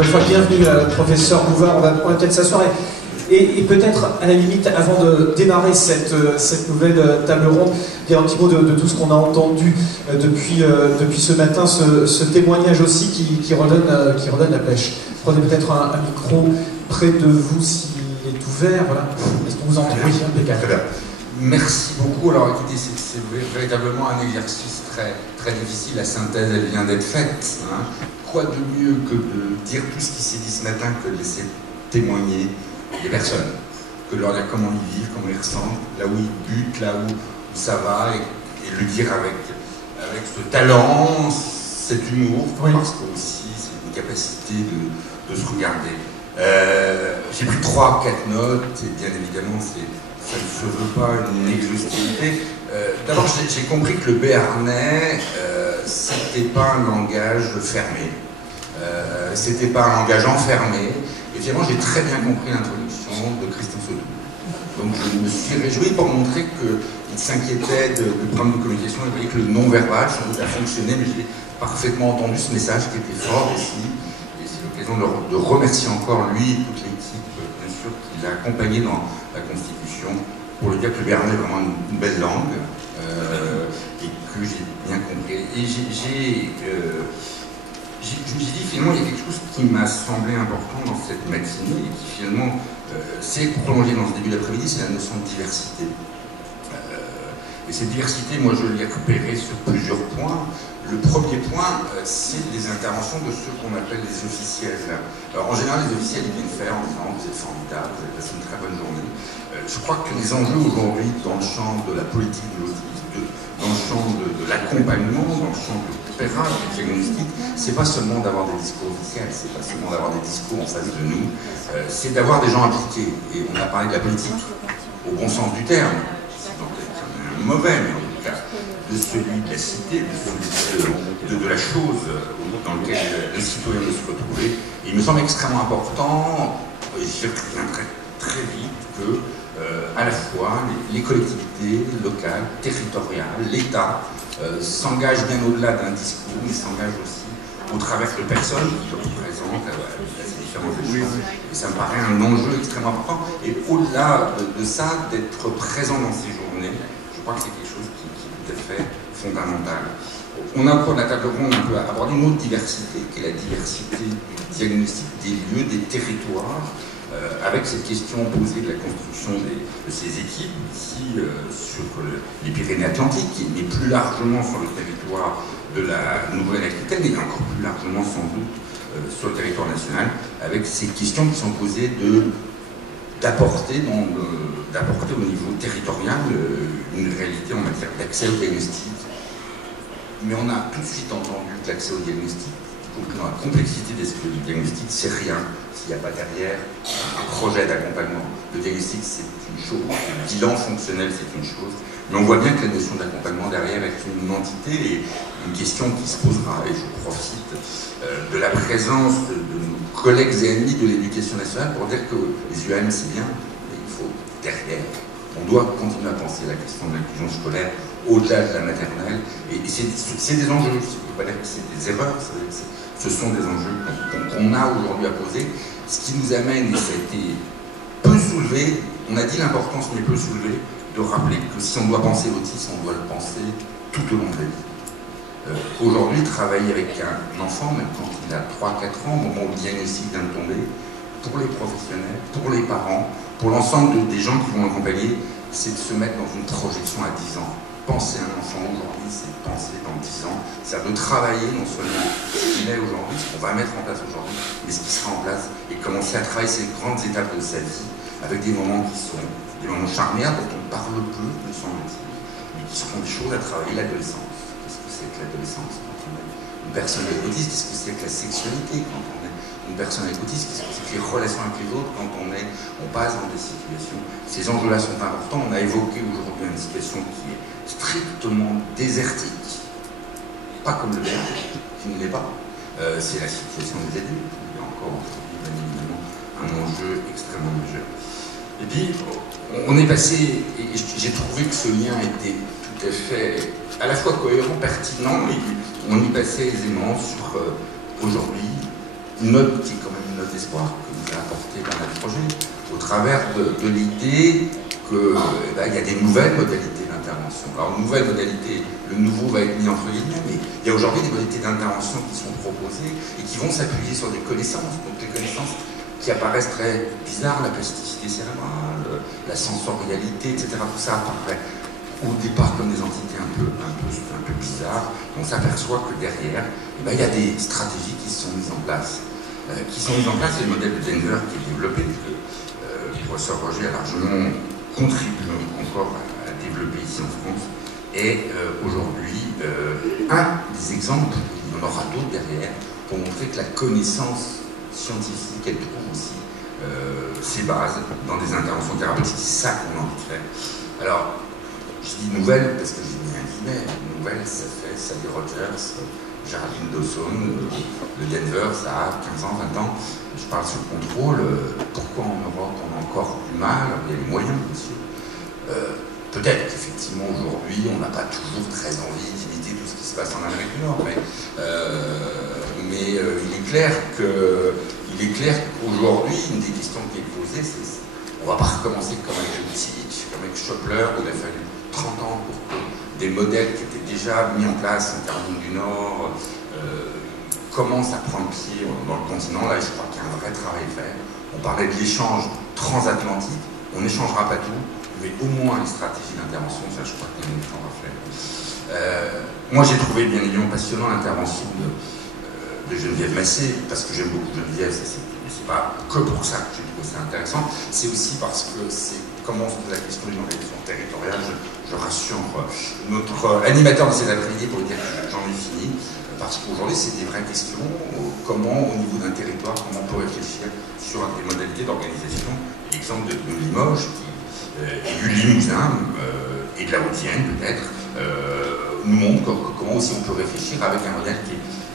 nouvelle fois, bienvenue, professeur Bouvard. On va peut-être s'asseoir et peut-être, à la limite, avant de démarrer cette nouvelle table ronde, dire un petit mot de tout ce qu'on a entendu depuis ce matin, ce témoignage aussi qui redonne la pêche. Prenez peut-être un micro près de vous s'il est ouvert. Voilà. Est-ce qu'on vous entend? Oui, impeccable. Très bien. Merci beaucoup. Alors écoutez, c'est véritablement un exercice très, très difficile. La synthèse, elle vient d'être faite. Hein. Quoi de mieux que de dire tout ce qui s'est dit ce matin que de laisser témoigner des personnes, que de leur dire comment ils vivent, comment ils ressentent, là où ils butent, là où ça va, et le dire avec ce talent, cet humour, oui. Parce que aussi c'est une capacité de se regarder. J'ai pris 3-4 notes, et bien évidemment ça ne se veut pas une exhaustivité. D'abord j'ai compris que le béarnais, c'était pas un langage fermé, c'était pas un langage enfermé. Et finalement, j'ai très bien compris l'introduction de Christian Sodou. Donc je me suis réjoui pour montrer qu'il s'inquiétait de problèmes de communication. Il voyait que le non-verbal, sans doute, a fonctionné, mais j'ai parfaitement entendu ce message qui était fort aussi. Et c'est l'occasion de remercier encore lui et toute l'équipe, bien sûr, qui l'a accompagné dans la Constitution, pour lui dire que le béarnais est vraiment une belle langue, et que j'ai bien compris. Et je me suis dit, finalement, il y a quelque chose qui m'a semblé important dans cette matinée et qui, finalement, s'est prolongé dans ce début d'après-midi, c'est la notion de diversité. Et cette diversité, moi, je l'ai repérée sur plusieurs points. Le premier point, c'est les interventions de ceux qu'on appelle les officiels. Alors, en général, les officiels, ils viennent faire en disant « vous êtes formidables, vous avez passé une très bonne journée ». Je crois que les enjeux aujourd'hui, dans le champ de la politique de l'autisme, dans le champ de l'accompagnement, dans le champ de l'opéra, du diagnostic, c'est pas seulement d'avoir des discours officiels, c'est pas seulement d'avoir des discours en face de nous, c'est d'avoir des gens impliqués. Et on a parlé de la politique au bon sens du terme, donc un mauvais, mais en tout cas, de celui de la cité, de la chose dans laquelle le citoyen doit se retrouver. Et il me semble extrêmement important, et je reviendrai très vite, que à la fois les collectivités locales, territoriales, l'État s'engagent bien au-delà d'un discours, mais s'engagent aussi au travers de personnes qui représentent ces différents échelons. Et ça me paraît un enjeu extrêmement important. Et au-delà de ça, d'être présent dans ces journées, je crois que c'est quelque chose qui est tout à fait fondamental. On a au cours de la table ronde un peu abordé une autre diversité, qui est la diversité du diagnostic des lieux, des territoires, avec cette question posée de la construction de ces équipes, ici sur les Pyrénées-Atlantiques, mais plus largement sur le territoire de la Nouvelle-Aquitaine, et encore plus largement sans doute sur le territoire national, avec ces questions qui sont posées d'apporter au niveau territorial une réalité en matière d'accès au diagnostic. Mais on a tout de suite entendu que l'accès au diagnostic, dans la complexité des diagnostics, c'est rien s'il n'y a pas derrière un projet d'accompagnement. Le diagnostic, c'est une chose, le bilan fonctionnel, c'est une chose, mais on voit bien que la notion d'accompagnement derrière est une entité et une question qui se posera, et je profite de la présence de nos collègues et amis de l'éducation nationale pour dire que les UAM, c'est bien, mais il faut derrière. On doit continuer à penser la question de l'inclusion scolaire au-delà de la maternelle, et c'est des enjeux, je ne peux pas dire que c'est des erreurs, ce sont des enjeux qu'on a aujourd'hui à poser, ce qui nous amène, et ça a été peu soulevé, on a dit l'importance, mais peu soulevé, de rappeler que si on doit penser l'autisme, on doit le penser tout au long de la vie. Aujourd'hui, travailler avec un enfant, même quand il a 3-4 ans, au moment où le diagnostic vient de tomber, pour les professionnels, pour les parents, pour l'ensemble des gens qui vont l'accompagner, c'est de se mettre dans une projection à 10 ans. Penser à un enfant aujourd'hui, c'est penser dans 10 ans, c'est-à-dire de travailler non seulement ce qu'il est aujourd'hui, ce qu'on va mettre en place aujourd'hui, mais ce qui sera en place, et commencer à travailler ces grandes étapes de sa vie, avec des moments qui sont des moments charnières, dont on parle peu, me semble-t-il, mais qui seront des choses à travailler. L'adolescence. Qu'est-ce que c'est que l'adolescence quand on est une personne avec autisme? Qu'est-ce que c'est que la sexualité quand on est une personne avec autisme? Qu'est-ce que c'est que les relations avec les autres quand on passe dans des situations? Ces enjeux-là sont importants. On a évoqué aujourd'hui une situation qui est strictement désertique, pas comme le verbe, qui ne l'est pas. C'est la situation des adultes. Il y a encore aujourd'hui, bien évidemment, un enjeu extrêmement majeur. Et puis, on est passé, et j'ai trouvé que ce lien était tout à fait, à la fois cohérent, pertinent, mais on y passait aisément sur aujourd'hui, une note qui est quand même une note d'espoir que nous a apporté Bernard Projet, au travers de l'idée qu'il y a des nouvelles modalités d'intervention. Alors, nouvelles modalités, le nouveau va être mis entre guillemets, mais il y a aujourd'hui des modalités d'intervention qui sont proposées et qui vont s'appuyer sur des connaissances, donc des connaissances qui apparaissent très bizarres, la plasticité cérébrale, la sensorialité, etc. Tout ça apparaît au départ comme des entités un peu bizarres. On s'aperçoit que derrière, il y a des stratégies qui sont mises en place. C'est le modèle de Denver qui est développé, que le professeur Roger a largement contribué encore à développer ici en France. Et aujourd'hui, un des exemples, il y en aura d'autres derrière, pour montrer que la connaissance scientifique, elle trouve aussi ses bases dans des interventions thérapeutiques. C'est ça qu'on a envie de faire. Alors, je dis nouvelle parce que j'ai mis un guillemet. Nouvelle, ça fait Sally Rogers, Geraldine Dawson, le Denver, ça a 15 ans, 20 ans. Je parle sous contrôle. Pourquoi en Europe on a encore du mal? Il y a les moyens, bien sûr. Peut-être qu'effectivement aujourd'hui on n'a pas toujours très envie d'imiter tout ce qui se passe en Amérique du Nord, mais il est clair qu'aujourd'hui une des questions qui est posée, c'est on ne va pas recommencer comme avec Lutich, comme avec Schopler, où il a fallu 30 ans pour que des modèles qui étaient déjà mis en place en Caroline du Nord commencent à prendre pied dans le continent. Là, je crois qu'il y a un vrai travail à faire. On parlait de l'échange transatlantique, on n'échangera pas tout, mais au moins les stratégies d'intervention, ça je crois qu'il y a une effort à faire. Moi j'ai trouvé bien évidemment passionnant l'intervention de Geneviève Massé, parce que j'aime beaucoup Geneviève, c'est pas que pour ça que j'ai trouvé ça intéressant, c'est aussi parce que c'est comment on se pose la question d'une organisation territoriale. Je rassure notre animateur de cet après-midi pour dire que j'en ai fini, parce qu'aujourd'hui c'est des vraies questions, comment au niveau d'un territoire, comment on peut réfléchir sur des modalités d'organisation. L'exemple de Limoges, et du Limousin, et de la Haute-Vienne peut-être, nous montre comment aussi on peut réfléchir avec un modèle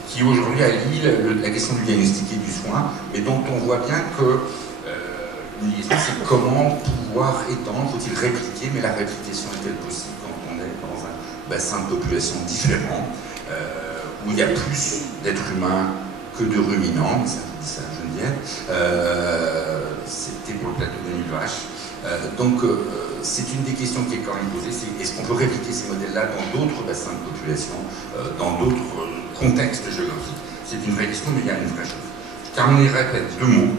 qui aujourd'hui allie la question du diagnostic et du soin, mais dont on voit bien que l'idée c'est comment pouvoir étendre, faut-il répliquer, mais la réplication est-elle possible quand on est dans un bassin de population différent, où il y a plus d'êtres humains que de ruminants, mais ça dit ça Geneviève, c'était pour le plateau de Mille-Vaches. Donc, c'est une des questions qui est quand même posée, c'est est-ce qu'on peut répliquer ces modèles-là dans d'autres bassins de population, dans d'autres contextes géographiques? C'est une vraie question, mais il y a une vraie chose. Je terminerai peut-être 2 mots.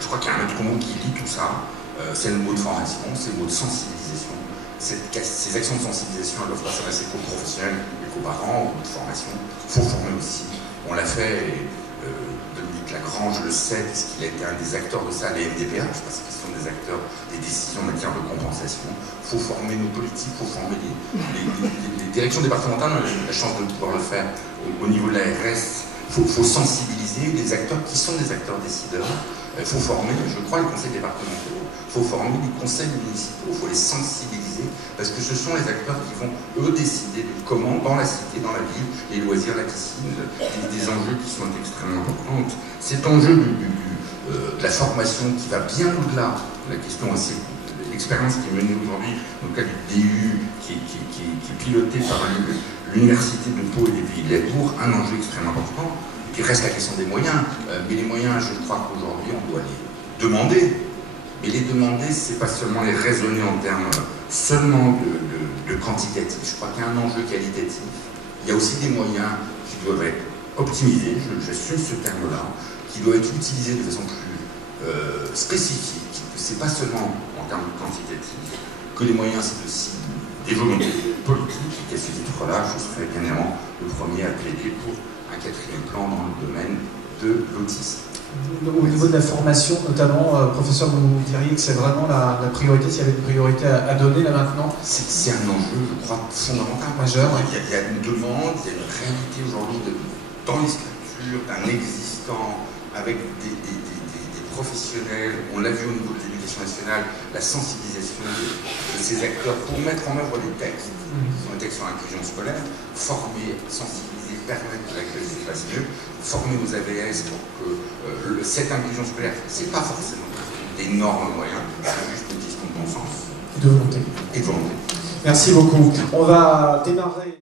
Je crois qu'il y a un autre mot qui lie tout ça, c'est le mot de formation, c'est le mot de sensibilisation. Ces actions de sensibilisation, elles doivent pas s'adresser qu'aux professionnels et qu'aux parents, ou de formation. Il faut former aussi. On l'a fait, Dominique Lagrange le sait, puisqu'il a été un des acteurs de ça, les MDPH, parce qu'ils sont des acteurs des décisions en matière de compensation. Il faut former nos politiques, il faut former les directions départementales. On a eu la chance de pouvoir le faire au niveau de l'ARS. Il faut sensibiliser les acteurs qui sont des acteurs décideurs. Il faut former, je crois, les conseils départementaux. Il faut former les conseils municipaux. Il faut les sensibiliser parce que ce sont les acteurs qui vont, eux, décider de comment, dans la cité, dans la ville, les loisirs, la piscine, des enjeux qui sont extrêmement importants. Cet enjeu de la formation qui va bien au-delà de la question assez. L'expérience qui est menée aujourd'hui dans le cadre du DU, qui est pilotée par l'Université de Pau et des Pays de la Tour, un enjeu extrêmement important, qui reste la question des moyens. Mais les moyens, je crois qu'aujourd'hui, on doit les demander. Mais les demander, c'est pas seulement les raisonner en termes seulement de quantitatif. Je crois qu'il y a un enjeu qualitatif. Il y a aussi des moyens qui doivent être optimisés, j'assume ce terme-là, qui doivent être utilisés de façon plus spécifique. C'est pas seulement en termes quantitatifs que les moyens, c'est aussi des volontés politiques. Et à ce titre-là, je serai bien évidemment le premier à plaider pour un 4e plan dans le domaine de l'autisme. Au niveau de la formation, notamment, professeur, vous diriez que c'est vraiment la priorité, s'il y avait une priorité à donner là maintenant? C'est un enjeu, je crois, fondamental, majeur. Il y a une demande, il y a une réalité aujourd'hui dans les structures, d'un existant, avec des professionnels. On l'a vu au niveau de l'éducation nationale, la sensibilisation de ces acteurs pour mettre en œuvre des textes, qui sont des textes sur l'inclusion scolaire, former, sensibiliser, permettre que l'accueil se fasse mieux, former nos AVS pour que cette inclusion scolaire, c'est pas forcément d'énormes moyens, c'est juste une question de bon sens. Et de volonté. Et de volonté. Merci beaucoup. On va démarrer.